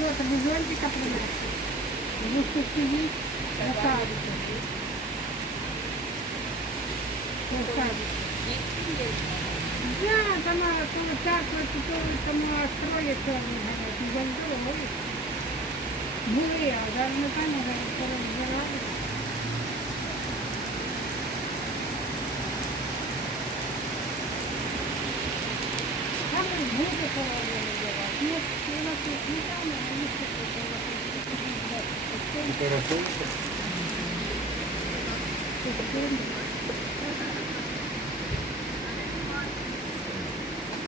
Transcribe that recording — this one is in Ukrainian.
Петр, візуальника принесла. Ви що сидіть, красавіця. Красавіця. Да, там то так, то там строє чорний город. Завжди були. Ну, були, а зараз не там, а зараз розбирали. Там буде холодно називати. Ні, не на тут. Ну, terapeuta.